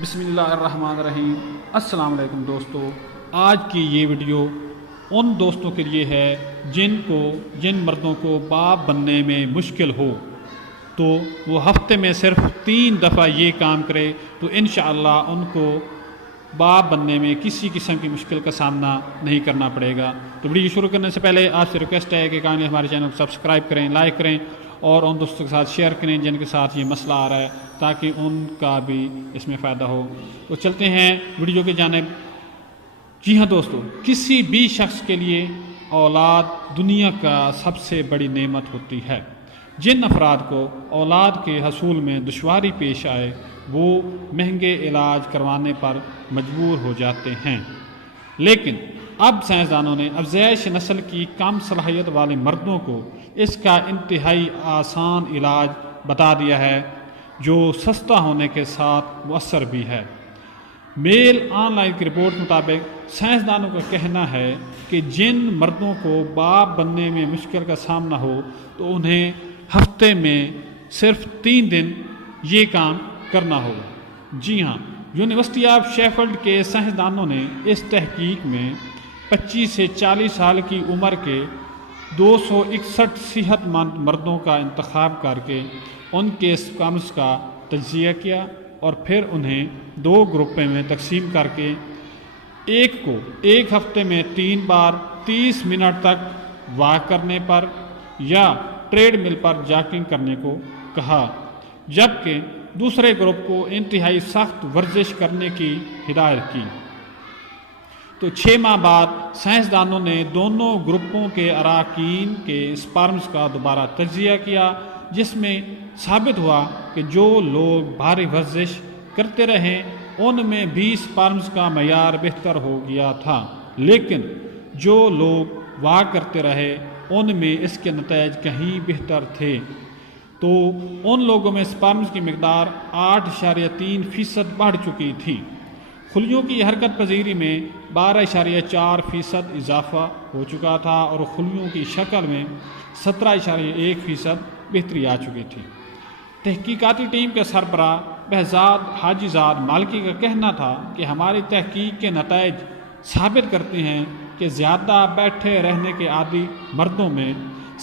بسم اللہ الرحمن الرحیم۔ السلام علیکم دوستو، آج کی یہ ویڈیو ان دوستوں کے لیے ہے جن مردوں کو باپ بننے میں مشکل ہو تو وہ ہفتے میں صرف 3 دفعہ یہ کام کرے تو انشاءاللہ ان کو باپ بننے میں کسی قسم کی مشکل کا سامنا نہیں کرنا پڑے گا۔ تو ویڈیو شروع کرنے سے پہلے آپ سے ریکویسٹ ہے کہ کائنڈلی ہمارے چینل کو سبسکرائب کریں، لائک کریں اور ان دوستوں کے ساتھ شیئر کریں جن کے ساتھ یہ مسئلہ آ رہا ہے تاکہ ان کا بھی اس میں فائدہ ہو۔ تو چلتے ہیں ویڈیو کی جانب۔ جی ہاں دوستو، کسی بھی شخص کے لیے اولاد دنیا کا سب سے بڑی نعمت ہوتی ہے۔ جن افراد کو اولاد کے حصول میں دشواری پیش آئے وہ مہنگے علاج کروانے پر مجبور ہو جاتے ہیں، لیکن اب سائنسدانوں نے افزائش نسل کی کم صلاحیت والے مردوں کو اس کا انتہائی آسان علاج بتا دیا ہے جو سستا ہونے کے ساتھ مؤثر بھی ہے۔ میل آن لائن کی رپورٹ کے مطابق سائنسدانوں کا کہنا ہے کہ جن مردوں کو باپ بننے میں مشکل کا سامنا ہو تو انہیں ہفتے میں صرف 3 دن یہ کام کرنا ہوگا۔ جی ہاں، یونیورسٹی آف شیفیلڈ کے سائنسدانوں نے اس تحقیق میں 25 سے 40 سال کی عمر کے 261 صحت مند مردوں کا انتخاب کر کے ان کے سپرمز کا تجزیہ کیا اور پھر انہیں 2 گروپوں میں تقسیم کر کے ایک کو ایک ہفتے میں 3 بار 30 منٹ تک واک کرنے پر یا ٹریڈ مل پر جاگنگ کرنے کو کہا، جبکہ دوسرے گروپ کو انتہائی سخت ورزش کرنے کی ہدایت کی۔ تو 6 ماہ بعد سائنسدانوں نے دونوں گروپوں کے اراکین کے سپرمز کا دوبارہ تجزیہ کیا، جس میں ثابت ہوا کہ جو لوگ بھاری ورزش کرتے رہے ان میں بھی سپرمز کا معیار بہتر ہو گیا تھا، لیکن جو لوگ واک کرتے رہے ان میں اس کے نتائج کہیں بہتر تھے۔ تو ان لوگوں میں سپرمز کی مقدار 8.3% بڑھ چکی تھی۔ خلیوں کی حرکت پذیری میں 12.4% اضافہ ہو چکا تھا اور خلیوں کی شکل میں 17.1% بہتری آ چکی تھی۔ تحقیقاتی ٹیم کے سربراہ بہزاد حاجی زاد مالکی کا کہنا تھا کہ ہماری تحقیق کے نتائج ثابت کرتے ہیں کہ زیادہ بیٹھے رہنے کے عادی مردوں میں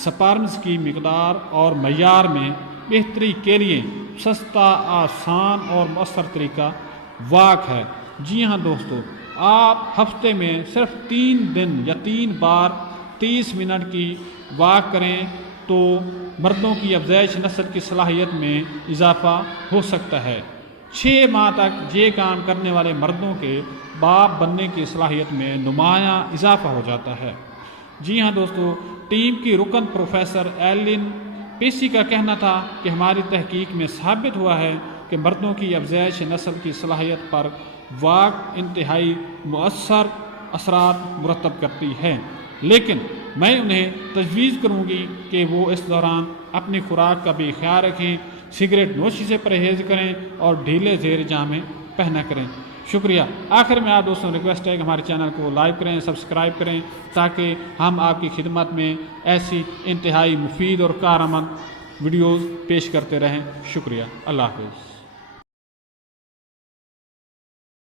سپرمز کی مقدار اور معیار میں بہتری کے لیے سستا، آسان اور مؤثر طریقہ واک ہے۔ جی ہاں دوستو، آپ ہفتے میں صرف 3 دن یا 3 بار 30 منٹ کی واک کریں تو مردوں کی افزائش نسل کی صلاحیت میں اضافہ ہو سکتا ہے۔ 6 ماہ تک یہ کام کرنے والے مردوں کے باپ بننے کی صلاحیت میں نمایاں اضافہ ہو جاتا ہے۔ جی ہاں دوستو، ٹیم کی رکن پروفیسر ایلن پیسی کا کہنا تھا کہ ہماری تحقیق میں ثابت ہوا ہے کہ مردوں کی افزائش نسل کی صلاحیت پر واک انتہائی مؤثر اثرات مرتب کرتی ہے، لیکن میں انہیں تجویز کروں گی کہ وہ اس دوران اپنی خوراک کا بھی خیال رکھیں، سگریٹ نوشی سے پرہیز کریں اور ڈھیلے زیر جامے پہنا کریں۔ شکریہ۔ آخر میں آپ دوستوں ریکویسٹ ہے کہ ہمارے چینل کو لائک کریں، سبسکرائب کریں تاکہ ہم آپ کی خدمت میں ایسی انتہائی مفید اور کارآمد ویڈیوز پیش کرتے رہیں۔ شکریہ۔ اللہ حافظ۔